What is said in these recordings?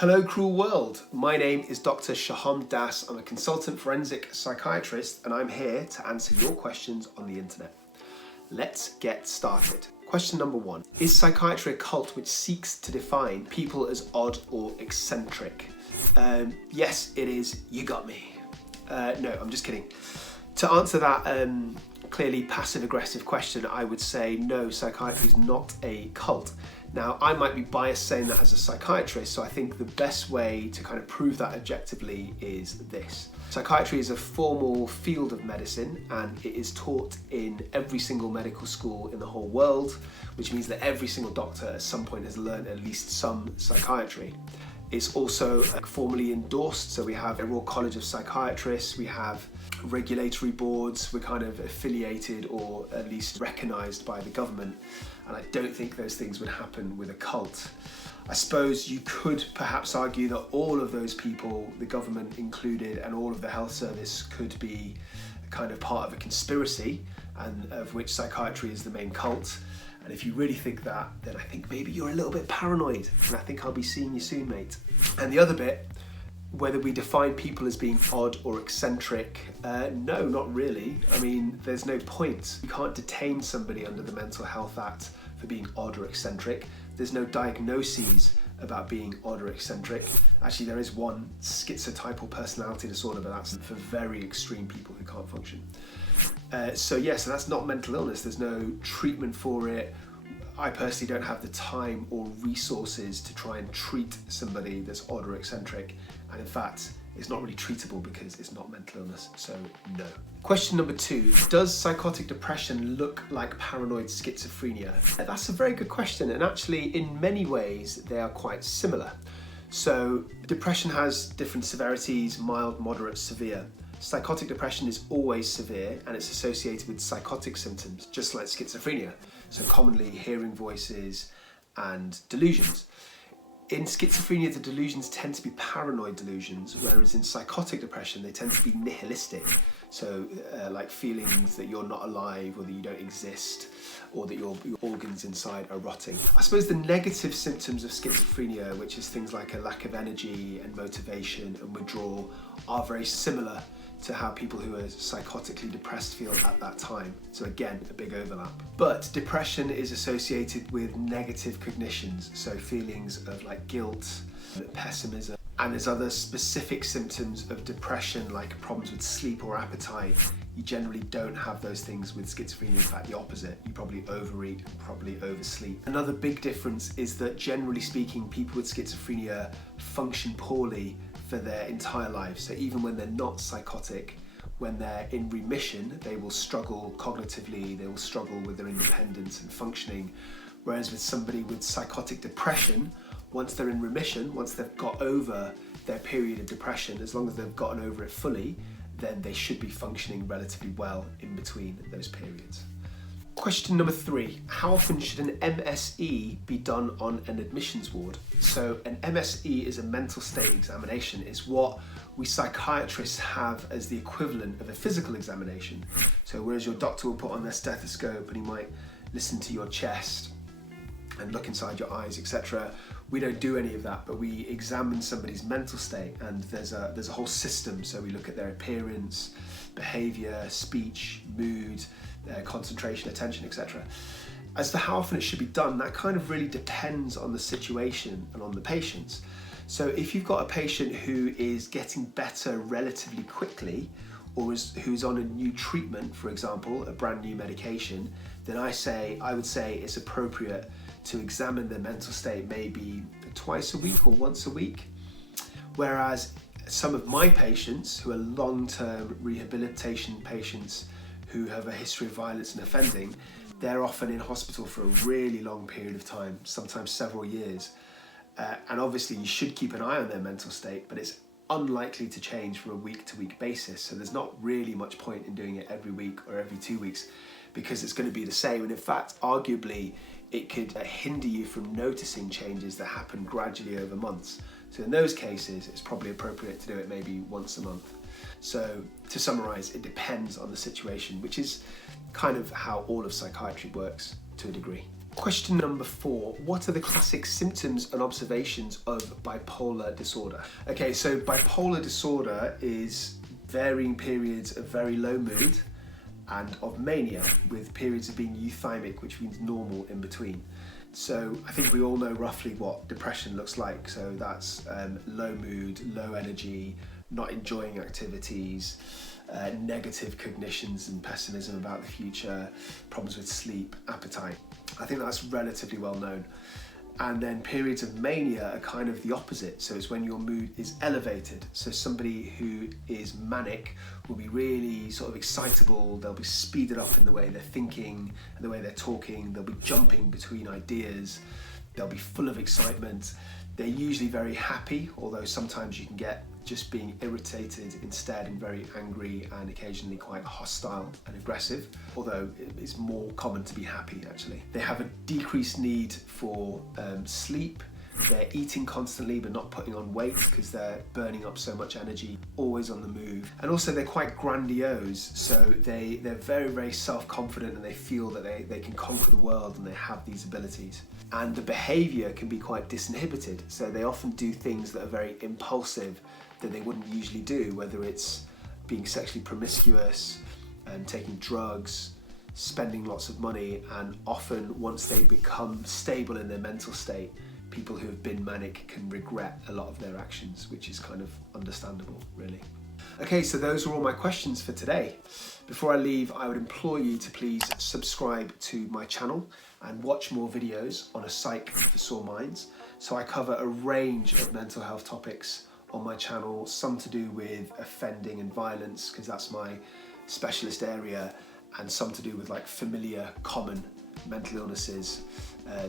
Hello cruel world, my name is Dr. 𝐏𝐬𝐲 𝐓𝐢𝐻𝐿. I'm a consultant forensic psychiatrist and I'm here to answer your questions on the internet. Let's get started. Question number 1. Is psychiatry a cult which seeks to define people as odd or eccentric? Yes, it is. You got me. No, I'm just kidding. To answer that clearly passive-aggressive question, I would say no, psychiatry is not a cult. Now, I might be biased saying that as a psychiatrist, so I think the best way to kind of prove that objectively is this. Psychiatry is a formal field of medicine and it is taught in every single medical school in the whole world, which means that every single doctor at some point has learned at least some psychiatry. It's also formally endorsed, so we have a Royal College of Psychiatrists, we have regulatory boards, we're kind of affiliated or at least recognised by the government, and I don't think those things would happen with a cult. I suppose you could perhaps argue that all of those people, the government included, and all of the health service could be kind of part of a conspiracy, and of which psychiatry is the main cult. And if you really think that, then I think maybe you're a little bit paranoid, and I think I'll be seeing you soon, mate. And the other bit, whether we define people as being odd or eccentric, no, not really. I mean, there's no point. You can't detain somebody under the Mental Health Act for being odd or eccentric. There's no diagnoses about being odd or eccentric. Actually, there is one, schizotypal personality disorder, but that's for very extreme people who can't function. So that's not mental illness. There's no treatment for it. I personally don't have the time or resources to try and treat somebody that's odd or eccentric. And in fact, it's not really treatable because it's not mental illness, so no. Question number 2, does psychotic depression look like paranoid schizophrenia? That's a very good question, and actually in many ways they are quite similar. So depression has different severities, mild, moderate, severe. Psychotic depression is always severe and it's associated with psychotic symptoms, just like schizophrenia. So commonly hearing voices and delusions. In schizophrenia, the delusions tend to be paranoid delusions, whereas in psychotic depression, they tend to be nihilistic. So like feelings that you're not alive or that you don't exist or that your organs inside are rotting. I suppose the negative symptoms of schizophrenia, which is things like a lack of energy and motivation and withdrawal, are very similar to how people who are psychotically depressed feel at that time. So again, a big overlap. But depression is associated with negative cognitions, so feelings of like guilt, pessimism, and there's other specific symptoms of depression like problems with sleep or appetite. You generally don't have those things with schizophrenia, in fact the opposite. You probably overeat and probably oversleep. Another big difference is that generally speaking, people with schizophrenia function poorly for their entire life. So even when they're not psychotic, when they're in remission, they will struggle cognitively, they will struggle with their independence and functioning. Whereas with somebody with psychotic depression, once they're in remission, once they've got over their period of depression, as long as they've gotten over it fully, then they should be functioning relatively well in between those periods. Question number 3, how often should an MSE be done on an admissions ward? So an MSE is a mental state examination. It's what we psychiatrists have as the equivalent of a physical examination. So whereas your doctor will put on their stethoscope and he might listen to your chest and look inside your eyes, etc. We don't do any of that, but we examine somebody's mental state, and there's a whole system. So we look at their appearance, behaviour, speech, mood, concentration, attention, etc. As to how often it should be done, that kind of really depends on the situation and on the patients. So if you've got a patient who is getting better relatively quickly, or who's on a new treatment, for example, a brand new medication, then I would say it's appropriate to examine their mental state maybe twice a week or once a week. Whereas some of my patients who are long-term rehabilitation patients who have a history of violence and offending, they're often in hospital for a really long period of time, sometimes several years. And obviously you should keep an eye on their mental state, but it's unlikely to change from a week-to-week basis. So there's not really much point in doing it every week or every 2 weeks because it's going to be the same. And in fact, arguably, it could hinder you from noticing changes that happen gradually over months. So in those cases, it's probably appropriate to do it maybe once a month. So to summarize, it depends on the situation, which is kind of how all of psychiatry works. to a degree. Question number 4, what are the classic symptoms and observations of bipolar disorder? Okay, so bipolar disorder is varying periods of very low mood and of mania, with periods of being euthymic, which means normal in between. So I think we all know roughly what depression looks like. So that's low mood, low energy, not enjoying activities, negative cognitions and pessimism about the future, problems with sleep, appetite. I think that's relatively well known. And then periods of mania are kind of the opposite. So it's when your mood is elevated. So somebody who is manic will be really sort of excitable. They'll be speeded up in the way they're thinking and the way they're talking. They'll be jumping between ideas. They'll be full of excitement. They're usually very happy, although sometimes you can get just being irritated instead and very angry and occasionally quite hostile and aggressive, although it's more common to be happy actually. They have a decreased need for sleep. They're eating constantly but not putting on weight because they're burning up so much energy, always on the move. And also they're quite grandiose, so they're very, very self-confident and they feel that they can conquer the world and they have these abilities. And the behaviour can be quite disinhibited, so they often do things that are very impulsive that they wouldn't usually do, whether it's being sexually promiscuous and taking drugs, spending lots of money, and often once they become stable in their mental state, people who have been manic can regret a lot of their actions, which is kind of understandable, really. Okay, so those are all my questions for today. Before I leave, I would implore you to please subscribe to my channel and watch more videos on a psych for sore minds. So I cover a range of mental health topics on my channel, some to do with offending and violence, because that's my specialist area, and some to do with like familiar, common mental illnesses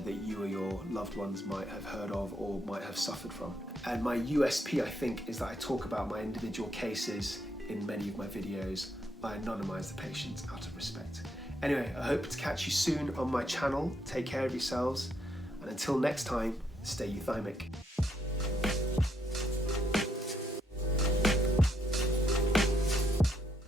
that you or your loved ones might have heard of or might have suffered from. And my USP, I think, is that I talk about my individual cases in many of my videos. I anonymise the patients out of respect. Anyway, I hope to catch you soon on my channel. Take care of yourselves, and until next time, stay euthymic.